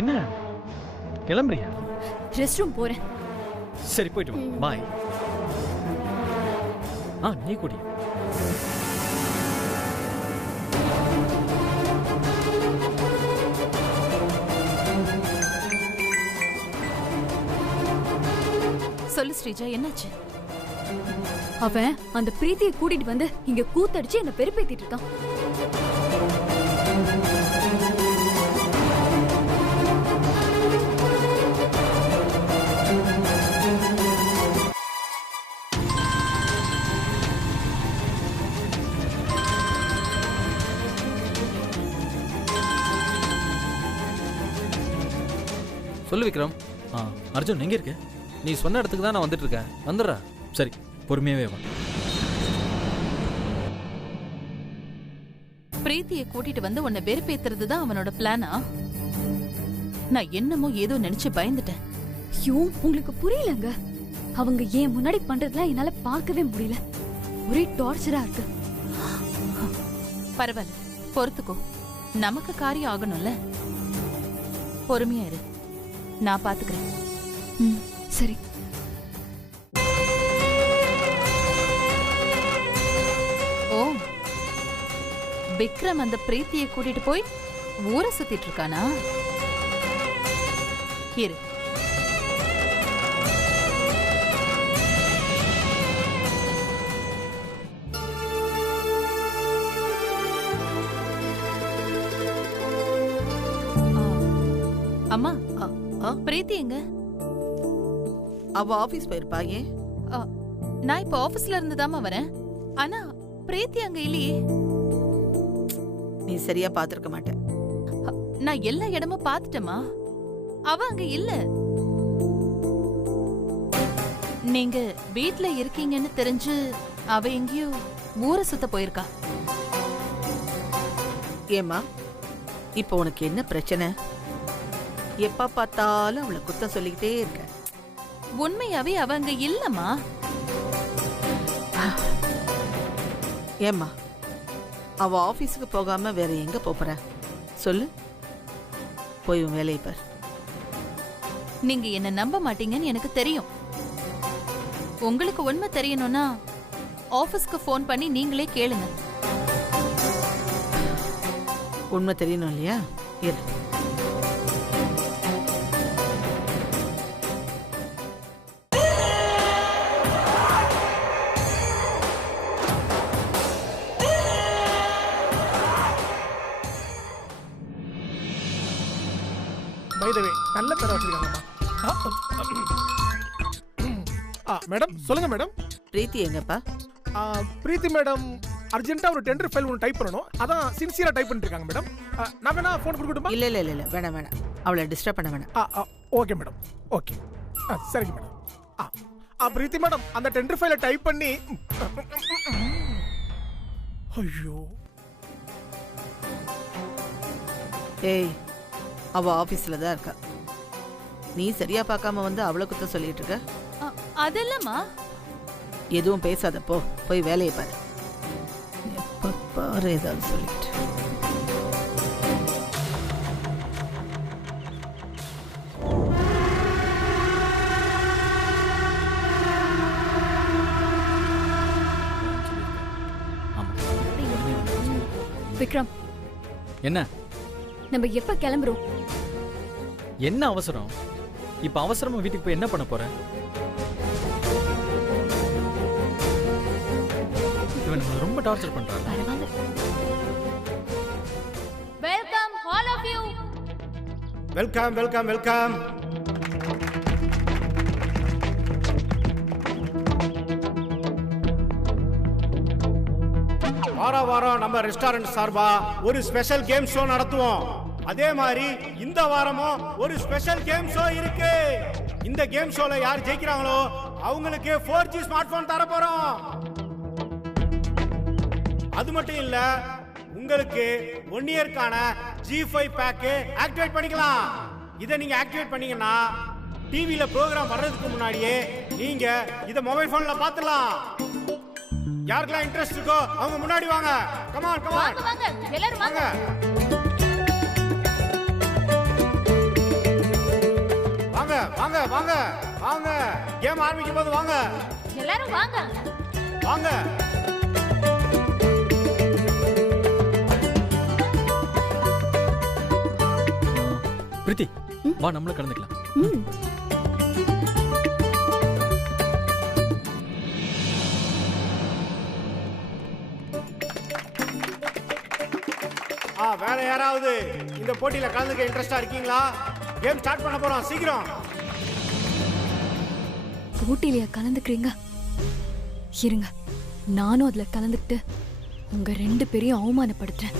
என்ன கிளம்புறியா? Rest room போறேன். சரி போயிட்டு வா. பாய். நீ குடி. சொல்லு ஸ்ரீஜா, என்னாச்சு? அவன் அந்த பிரீத்தியை கூட்டிட்டு வந்து இங்க கூத்தடிச்சு என்ன பெருப்பேத்திட்டு இருக்கான். சொல்லு விக்ரம். அர்ஜுன் எங்க இருக்க? நீ சொன்ன இடத்துக்கு தான் நான் வந்துட்டு இருக்கேன். வந்துடுறா. சரி பொறுமையாவே வா. பிரீத்தியை கூட்டிட்டு வந்து உன்னை வெறுப்பேத்துறது தான் அவனோட பிளானா? நான் என்னமோ ஏதோ நினைச்சு பயந்துட்டேன். ஐயோ, உங்களுக்கு புரியலங்க. அவங்க ஏன் முன்னாடி பண்றதுலாம் என்னால பார்க்கவே முடியல. ஒரே டார்ச்சரா இருக்கு. பரவாயில்ல, பொறுத்துக்கோ. நமக்கு காரியம் ஆகணும்ல. பொறுமையா இரு, நான் பாத்துக்கிறேன். சரி. ஓ, விக்ரம் அந்த பிரீத்தியை கூட்டிட்டு போய் ஊரை சுத்திட்டு இருக்கானா? இரு. அம்மா, பிரீத்தி எங்க? அவ ஆபீஸ் போயிருப்பா. ஏன்? நான் இப்ப ஆபீஸ்ல இருந்து தாமா வரேன். ஆனா பிரீத்தி அங்க இல்லையே. நீ சரியா பாத்துருக்க மாட்டேன். நான் எல்லா இடமும் பாத்துட்டேமா. அவ அங்க இல்ல. நீங்க வீட்ல இருக்கீங்கன்னு தெரிஞ்சு அவ எங்கேயோ ஊரை சுத்த போயிருக்கா. ஏமா, இப்ப உனக்கு என்ன பிரச்சனை? எப்ப பார்த்தாலும் அவளை குத்தம் சொல்லிக்கிட்டே இருக்க. உண்மையாவே அவ அங்க இல்லம்மா. ஏமா, அவ ஆபீஸுக்கு போகாம வேற எங்க போற? சொல்லு. போய் உன் வேலையை பார். நீங்க என்ன நம்ப மாட்டீங்கன்னு எனக்கு தெரியும். உங்களுக்கு உண்மை தெரியணும்னா ஆபீஸ்க்கு போன் பண்ணி நீங்களே கேளுங்க. உண்மை தெரியணும் இல்லையா? இரு. நல்ல பேரா வச்சிருக்காங்கம்மா. மேடம் சொல்லுங்க மேடம். பிரீத்தி எங்கப்பா? பிரீத்தி மேடம் அர்ஜென்ட்டா ஒரு டெண்டர் ஃபைல் ஒன்று டைப் பண்ணணும். அதான் சின்சியரா டைப் பண்ணிட்டு இருக்காங்க மேடம். நான் வேணா ஃபோன் கொடுக்கட்டுமா? இல்ல இல்ல இல்ல வேணாம் வேணாம். அவளை டிஸ்டர்ப் பண்ண வேணாம். Okay madam. ஓகே சரிங்க மேடம். பிரீத்தி மேடம் அந்த டெண்டர் ஃபைலை டைப் பண்ணி. ஐயோ. ஏய், அவ ஆபீஸ்ல தான் இருக்கா. நீ சரியா பார்க்காம வந்து அவளை குத்த சொல்லிட்டு இருக்க. அதெல்லாமா. எதுவும் பேசாதப்போ போய் வேலையை பாரு. எப்ப பாரு ஏதாவது சொல்லிட்டு. விக்ரம், என்ன? நம்ம எப்ப கிளம்புறோம்? என்ன அவசரம்? இப்ப அவசரமா வீட்டுக்கு போய் என்ன பண்ண போற? இவன் நம்மள ரொம்ப டார்ச்சர் பண்றான். Welcome all of you. Welcome welcome welcome. வாரம் நம்ம ரெஸ்டாரண்ட் சார்பா ஒரு ஸ்பெஷல் கேம் ஷோ நடத்துவோம். அதே மாதிரி இந்த வாரமும் ஒரு ஸ்பெஷல் கேம் ஷோ இருக்கு. இந்த கேம் ஷோல யார் ஜெயிக்கிறாங்களோ அவங்களுக்கு 4G ஸ்மார்ட் போன் தர போறோம். அது மட்டும் இல்ல, உங்களுக்கு 1 இயர்க்கான G5 பேக் ஆக்டிவேட் பண்ணிக்கலாம். இதை நீங்க ஆக்டிவேட் பண்ணீங்கன்னா டிவில ப்ரோக்ராம் வர்றதுக்கு முன்னாடியே நீங்க இத மொபைல் போன்ல பாத்துடலாம். யாருக்கெல்லாம் இன்ட்ரெஸ்ட் இருக்கோ அவங்க முன்னாடி வாங்க. கமான் கமான் வாங்க எல்லாரும் வாங்க. வாங்க வாங்க வாங்க, கேம் ஆரம்பிக்கும் போது வாங்க எல்லாரும் வாங்க. வாங்க. பிரீத்தி வா நம்மளும் கலந்துக்கலாம். வேற யாராவது இந்த போட்டியில கலந்துக்க இன்ட்ரெஸ்டா இருக்கீங்களா? கேம் ஸ்டார்ட் பண்ண போறோம், சீக்கிரம். போட்டியில கலந்துக்கிறீங்க? இருங்க, நானும் அதுல கலந்துக்கிட்டு உங்க 2 பேரையும் அவமானப்படுத்துறேன்.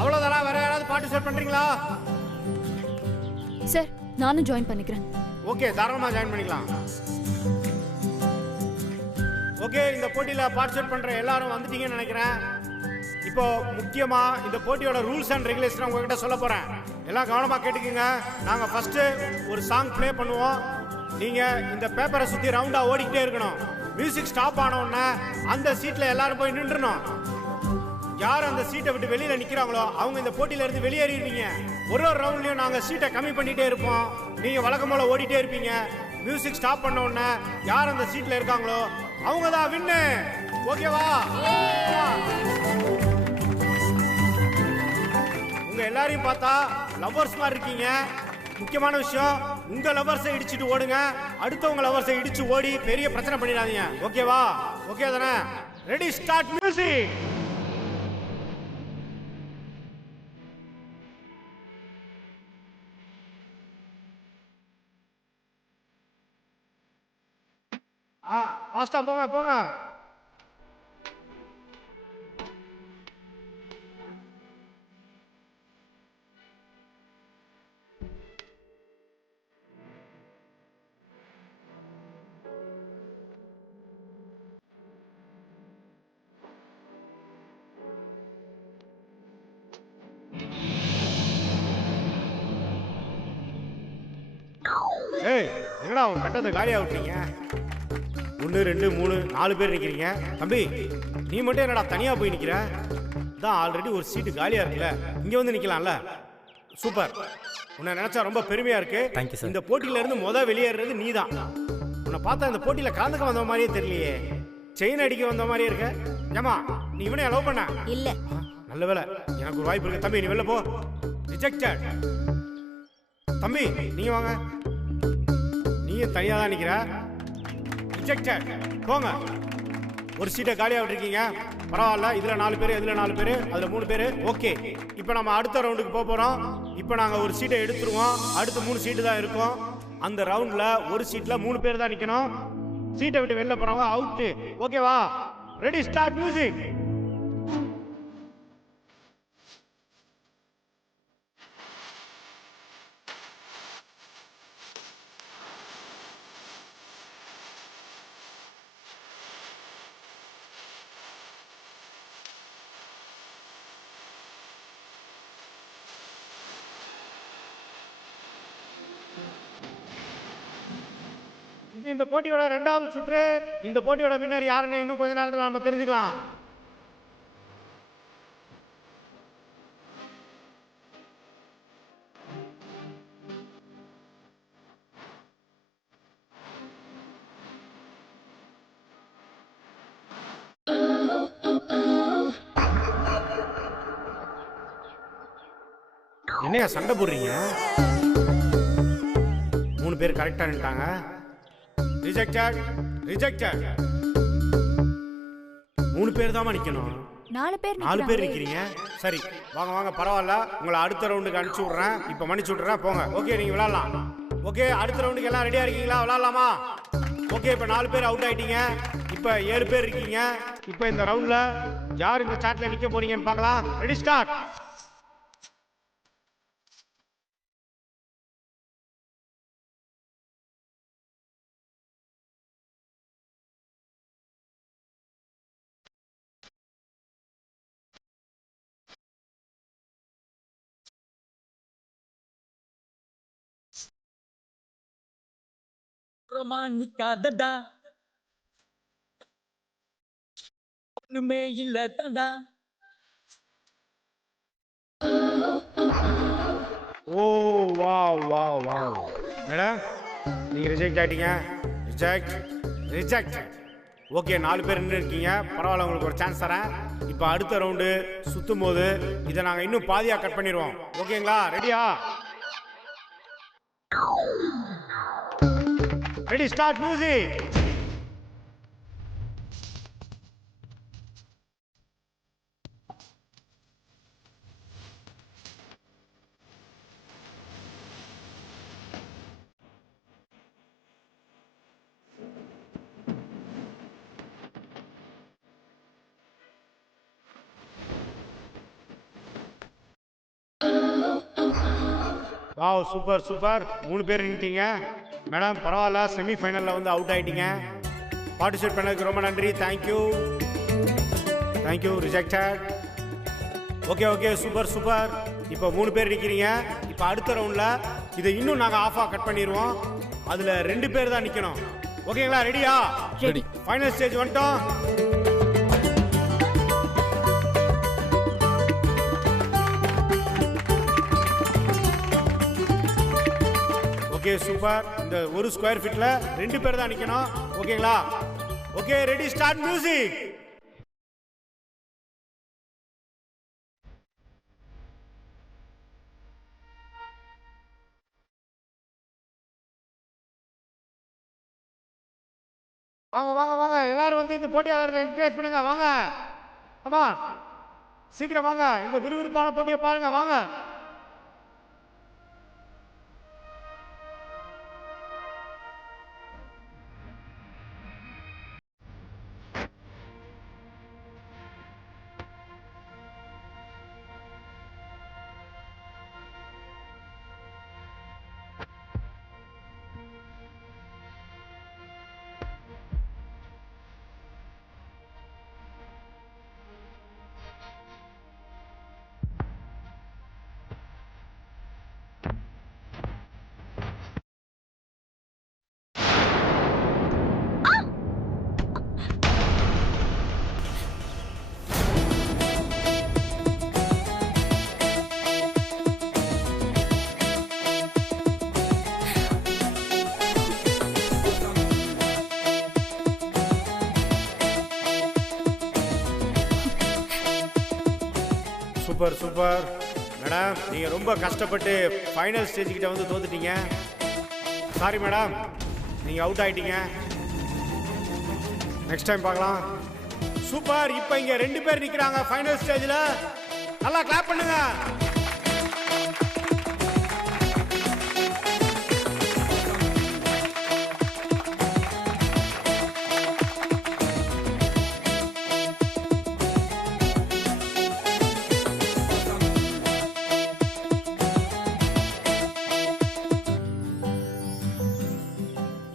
அவ்வளவுதானா? வேற யாராவது பார்ட்டிசிபேட் பண்றீங்களா? சார், நானும் ஜாயின் பண்ணிக்கிறேன். ஓகே, தாராளமா ஜாயின் பண்ணிக்கலாம். ஓகே, இந்த போட்டியில பார்ட்டிசிபேட் பண்ற எல்லாரும் வந்துட்டீங்கன்னு நினைக்கிறேன். இப்போ முக்கியமா இந்த போட்டியோட ரூல்ஸ் அண்ட் ரெகுலேஷன் உங்ககிட்ட சொல்ல போறேன். எல்லாம் கவனமா கேட்டுக்குங்க. நாங்க ஃபர்ஸ்ட் ஒரு சாங் ப்ளே பண்ணுவோம். நீங்க இந்த பேப்பரை சுத்தி ரவுண்டா ஓடிக்கிட்டே இருக்கணும். மியூசிக் ஸ்டாப் ஆன உடனே அந்த சீட்ல எல்லாரும் போய் நின்றுணும். யார் அந்த சீட்டை விட்டு வெளியில நிக்கிறாங்களோ அவங்க இந்த போட்டியில இருந்து வெளியேறிடுவீங்க. ஒரு ஒரு ரவுண்ட்லயும் நாங்க சீட்டை கம்மி பண்ணிட்டே இருப்போம். நீங்க வழக்கம் போல ஓடிட்டே இருப்பீங்க. மியூசிக் ஸ்டாப் பண்ண உடனே யார் அந்த சீட்ல இருக்காங்களோ அவங்க தான் வின்னு. ஓகேவா? உங்க எல்லாரையும் பார்த்தா லவ்வர்ஸ் மாதிரி இருக்கீங்க. முக்கியமான விஷயம், உங்க லவ்வர்ஸை இடிச்சிட்டு ஓடுங்க. அடுத்தவங்க லவ்வர்ஸை இடிச்சு ஓடி பெரிய பிரச்சனை பண்ணிடாதீங்க. ஓகேவா? ஓகே தானே? Ready, start music. ஃபாஸ்டா போங்க போங்க. ஏய், என்னடா உன் கட்டத்தை காலியா விட்டீங்க? 1 2 3 4 பேர் நிக்கிறீங்க. தம்பி, நீ மட்டும் என்னடா தனியா போய் நிக்கிற? தான் ஆல்ரெடி ஒரு சீட்டு காலியா இருக்குல்ல, இங்க வந்து நிக்கலாம்ல. சூப்பர். உன்னை நினைச்சா ரொம்ப பெருமையா இருக்கு. Thank you, sir. இந்த போட்டியில இருந்து வெளியேறது நீதான். உன்னை பார்த்தா இந்த போட்டியில கலந்துக்க வந்த மாதிரியே தெரியலையே. செயின் அடிக்க வந்த மாதிரியே இருக்க. ஏமா, நீ இவனை லவ் பண்ண? இல்ல. நல்ல வேலை, எனக்கு ஒரு வாய்ப்பு இருக்கு. தம்பி, நீ வெளில போ. ரிஜெக்டட். தம்பி, நீங்க வாங்க. நீங்க தனியா தான் நிக்கிற. ரிஜெக்டட். போங்க. ஒரு சீட்டை காலியா விட்டுருக்கீங்க. பரவாயில்ல, இதுல 4 பேர், இதுல 4 பேர், அதுல 3 பேர். ஓகே, இப்போ நம்ம அடுத்த ரவுண்டுக்கு போறோம். இப்போ நாங்க ஒரு சீட்டை எடுத்துருவோம். அடுத்து 3 சீட்டு தான் இருக்கும். அந்த ரவுண்ட்ல ஒரு சீட்ல 3 பேர் தான் நிக்கணும். சீட்டை விட்டு வெளில போறவங்க அவுட். ஓகேவா? Ready, start music. இந்த போட்டியோட 2வது சுற்று. இந்த போட்டியோட வின்னர் யாருன்னு இன்னும் கொஞ்ச நேரத்துல நம்ம தெரிஞ்சுக்கலாம். என்னையா சண்டை போடுறீங்க? 3 பேர் கரெக்டா நின்னுட்டாங்க. ரிஜெக்டட். ரிஜெக்டட். 3 பேர் தான் நிக்கணும். 4 பேர் 4 பேர் நிக்கிறீங்க. சரி, வாங்க வாங்க, பரவாயில்ல. உங்களை அடுத்த ரவுண்டுக்கு அனுப்பிச்சு விடுறேன். இப்போ மன்னிச்சு விடுறேன், போங்க. ஓகே, நீங்க விளையாடலாம். ஓகே, அடுத்த ரவுண்டுக்கு எல்லாம் ரெடியா இருக்கீங்களா? விளையாடலாமா? ஓகே, இப்போ 4 பேர் அவுட் ஆயிட்டீங்க. இப்போ 7 பேர் இருக்கீங்க. இப்போ இந்த ரவுண்ட்ல யார் இந்த ஸ்டார்ட்ல நிக்க போறீங்கன்னு பார்க்கலாம். Ready, start. ரொமானிக்காதடா ஒண்ணுமே இல்ல தடா வா மேடம் நீங்கள் ரிஜெக்ட் ஆகிட்டீங்க. ரிஜெக்ட். ஓகே 4 பேர் நின்று இருக்கீங்க, பரவாயில்ல, உங்களுக்கு ஒரு சான்ஸ் தரேன். இப்போ அடுத்த ரவுண்டு சுற்றும் போது இதை நாங்கள் இன்னும் பாதியாக கட் பண்ணிடுவோம். ஓகேங்களா? ரெடியா? Ready, start music. Wow, super super. 3 பேர் நின்றுட்டீங்க மேடம், பரவாயில்ல. செமிஃபைனலில் வந்து அவுட் ஆகிட்டீங்க. பார்ட்டிசிபேட் பண்ணதுக்கு ரொம்ப நன்றி. தேங்க்யூ. ரிஜெக்டட். Okay super. இப்போ 3 பேர் நிற்கிறீங்க. இப்போ அடுத்த ரவுண்டில் இதை இன்னும் நாங்கள் ஆஃபாக கட் பண்ணிடுவோம். அதில் 2 பேர் தான் நிற்கணும். ஓகேங்களா? ரெடியா? ரெடி. ஃபைனல் ஸ்டேஜ் வந்துட்டோம். Okay super. இந்த ஒரு ஸ்கொயர் ஃபீட்ல 2 பேர் தான் நிக்கணும். ஓகேங்களா? Okay ready, start music. வாங்க எல்லாரும் வந்து இந்த போட்டியாளர்களை என்கரேஜ் பண்ணுங்க. வாங்க, ஆமா சீக்கிரம் வாங்க, இந்த விறுவிறுப்பான போட்டியை பாருங்க. வாங்க. சூப்பர் மேடம், நீங்க ரொம்ப கஷ்டப்பட்டு ஃபைனல் ஸ்டேஜ் கிட்ட வந்து தோத்துட்டீங்க. சாரி மேடம், நீங்க அவுட் ஆயிட்டீங்க. நெக்ஸ்ட் டைம் பார்க்கலாம். சூப்பர். இப்போ இங்க 2 பேர் நிக்கிறாங்க ஃபைனல் ஸ்டேஜ்ல. நல்லா கிளாப் பண்ணுங்க.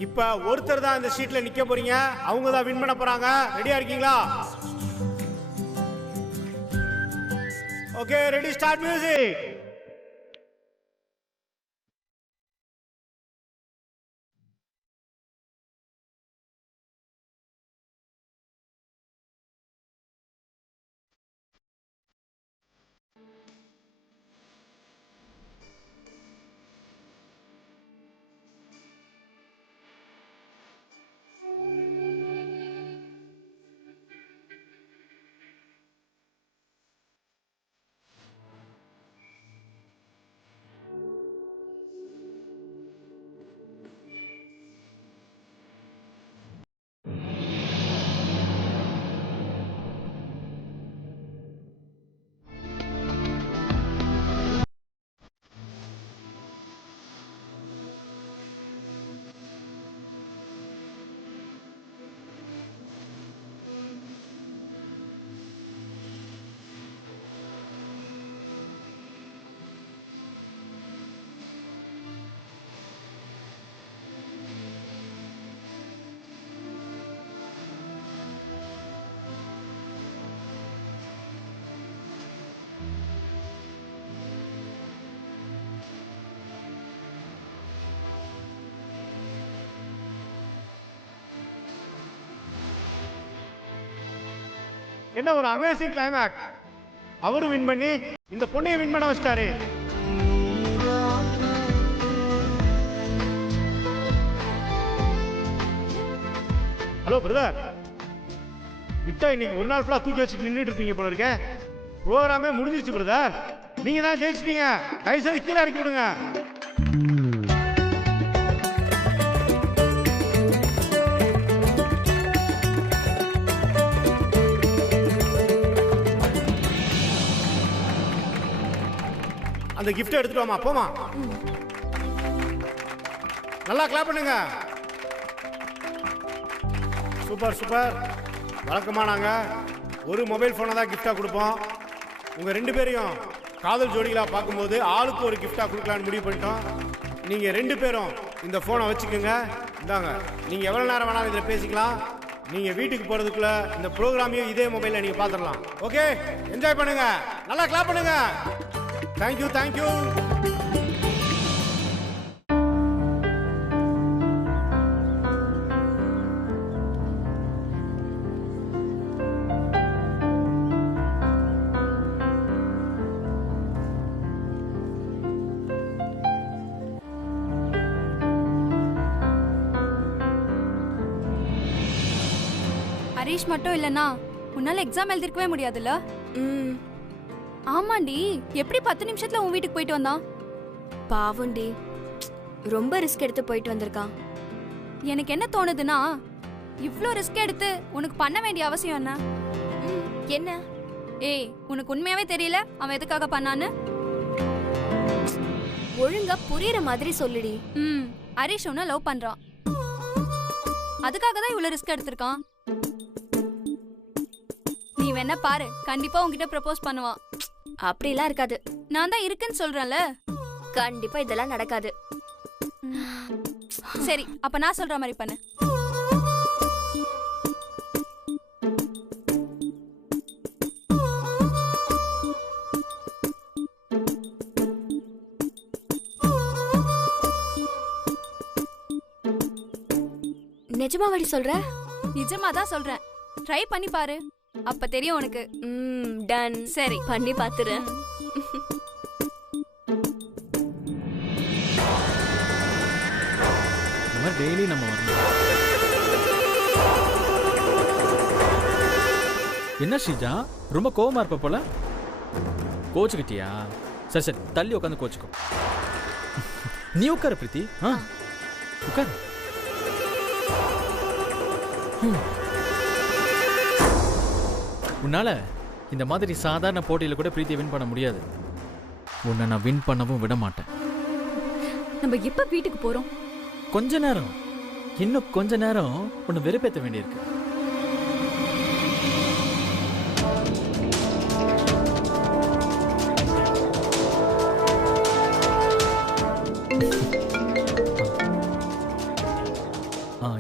இப்ப ஒருத்தர் தான் இந்த சீட்ல நிக்க போறீங்க. அவங்க தான் வின் பண்ண போறாங்க. ரெடியா இருக்கீங்களா? Okay ready, start music. என்ன ஒரு அமேசிங் கிளைமேக்ஸ். அவரும் வின் பண்ணி இந்த பொண்ணையை வின் பண்ண வச்சிட்டாரு. ஹலோ பிரதர், கிஃப்டை இன்னைக்கு ஒரு நாள் ஃபுல்லாக தூக்கி வச்சுட்டு நின்றுட்டு இருப்பீங்க போல இருக்க. ப்ரோக்ராமே முடிஞ்சிருச்சு பிரதர். நீங்க தான் ஜெயிச்சிட்டீங்க. தயவுசெய்து கீழே இறக்கி விடுங்க. அந்த கிஃப்ட் எடுத்துட்டு வாமா, போமா. நல்லா கிளாப் பண்ணுங்க. Super super. வழக்கமா நாங்க ஒரு மொபைல் போனை தான் கிஃப்டா கொடுப்போம். உங்க 2 பேரையும் காதல் ஜோடிகளா பார்க்கும்போது ஆளுக்கு ஒரு கிஃப்டா கொடுக்கலான்னு முடிவு பண்ணிட்டோம். நீங்க 2 பேரும் இந்த போனை வச்சுக்கோங்க. இந்தாங்க, நீங்க எவ்வளவு நேரம் வேணாலும் இதில் பேசிக்கலாம். நீங்க வீட்டுக்கு போறதுக்குள்ள இந்த ப்ரோக்ராமையும் இதே மொபைல்ல நீங்க பார்த்துடலாம். ஓகே, என்ஜாய் பண்ணுங்க. நல்லா கிளாப் பண்ணுங்க. Thank you thank you. ஹரிஷ் மட்டும் இல்லனா உன்னால எக்ஸாம் எழுதிருக்கவே முடியாதுல்ல? ஆமாண்டி, எப்படி 10 நிமிஷத்துல உன் வீட்டுக்கு போயிட்டு வந்தான்? பாவண்டி, ரொம்ப ரிஸ்க் எடுத்து போயிட்டு வந்திருக்கான். எனக்கு என்ன தோணுதுன்னா, இவ்ளோ ரிஸ்க் எடுத்து உனக்கு பண்ண வேண்டிய அவசியம் என்ன? என்ன? ஏய், உனக்கு உண்மையாவே தெரியல அவன் எதுக்காக பண்ணான்னு? ஒழுங்கா புரியுற மாதிரி சொல்லுடி. ஹரிஷ் உன்னை லவ் பண்றான், அதுக்காக தான் இவ்வளவு ரிஸ்க் எடுத்திருக்கான். நீ வேணா பாரு, கண்டிப்பா உன்கிட்ட ப்ரப்போஸ் பண்ணுவான். அப்படிலாம் இருக்காது. நான் தான் இருக்குன்னு சொல்றேன்ல. கண்டிப்பா இதெல்லாம் நடக்காது. சரி, அப்ப நான் சொல்ற மாதிரி பண்ணு. நிஜமா வடி சொல்ற? நிஜமா தான் சொல்றேன். ட்ரை பண்ணி பாரு, அப்ப தெரியும் உனக்கு. டன். சரி, பண்ணி பாத்துறேன். இந்த மாதிரி டெய்லி நம்ம வரணும். என்ன ஸ்ரீஜா, ரொம்ப கோவமா இருப்ப போல? கோச்சுக்கிட்டியா? சரி சரி, தள்ளி உட்காந்து கோச்சுக்கோ. நீ உட்காரு பிரீத்தி. உட்காரு. உன்னால இந்த மாதிரி சாதாரண போட்டியில கூட பிரீத்தியை வின் பண்ண முடியாது. உன்னை நான் வின் பண்ணவும் விட மாட்டேன். நம்ம எப்ப வீட்டுக்கு போறோம்? கொஞ்ச நேரம், இன்னும் கொஞ்ச நேரம் உன்னை வெறுப்பேற்ற வேண்டியிருக்கு.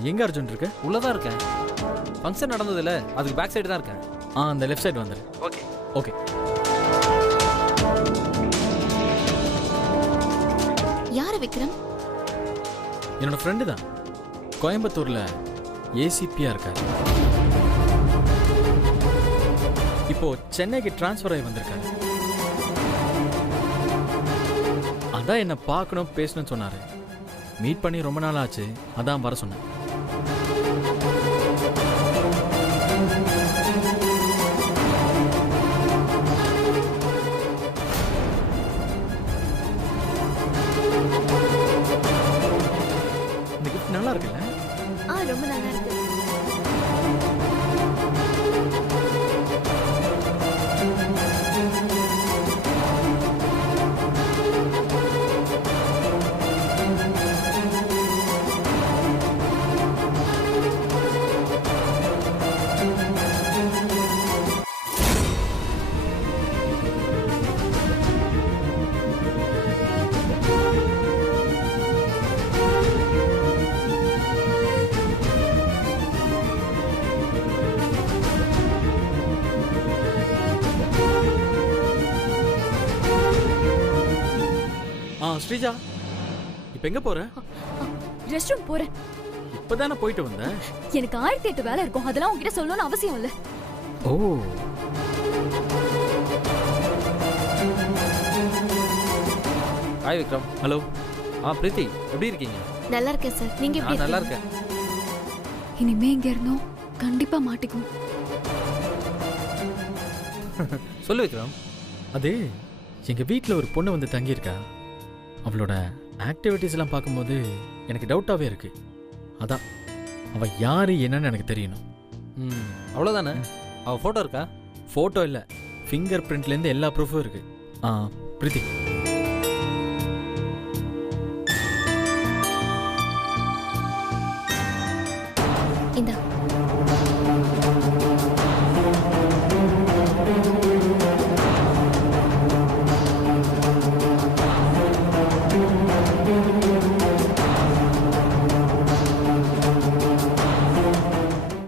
எங்க அர்ஜுன் இருக்கு? உள்ளதான் இருக்கேன். ஃபங்க்ஷன் நடந்ததுல அதுக்கு பேக் சைடு தான் இருக்கேன். அந்த லெஃப்ட் சைடு வந்துரு. Okay okay. யாரு விக்ரம்? என்னோட ஃப்ரெண்டு தான், கோயம்புத்தூர்ல ஏசிபியா இருக்காரு. இப்போ சென்னைக்கு டிரான்ஸ்ஃபர் ஆகி வந்திருக்காரு. அதான் என்ன பார்க்கணும் பேசணும்னு சொன்னாரு. மீட் பண்ணி ரொம்ப நாள் ஆச்சு, அதான் வர சொன்னேன். இந்த கிஃப்ட் நல்லா இருக்குல்ல? ரொம்ப நல்லா இருக்கு. ஸ்ரீஜா, இப்ப எங்க போற? ரெஸ்ட் ரூம் போறேன். இப்பதானே போயிட்டு வந்தேன். எனக்கு 1008 வேலை இருக்கும், அதெல்லாம் உன்கிட்ட சொல்லணும்னு அவசியம் இல்ல. ஓ, ஹாய் விக்ரம். ஹலோ. பிரீத்தி எப்படி இருக்கீங்க? நல்லா இருக்கேன் சார். நீங்க எப்படி நல்லா இருக்கீங்க? இருக்கேன். இனிமே இங்க இருந்தோம் கண்டிப்பா மாட்டிக்குவோம். சொல்லு விக்ரம். அது எங்கள் வீட்டில் ஒரு பொண்ணு வந்து தங்கியிருக்கா. அவளோட ஆக்டிவிட்டீஸ் எல்லாம் பார்க்கும்போது எனக்கு டவுட்டாகவே இருக்கு. அதான் அவள் யார் என்னன்னு எனக்கு தெரியணும். அவ்வளோதானே? அவள் ஃபோட்டோ இருக்கா? ஃபோட்டோ இல்லை, ஃபிங்கர் பிரிண்ட்லேருந்து எல்லா ப்ரூஃபும் இருக்கு. பிரீத்தி இந்தா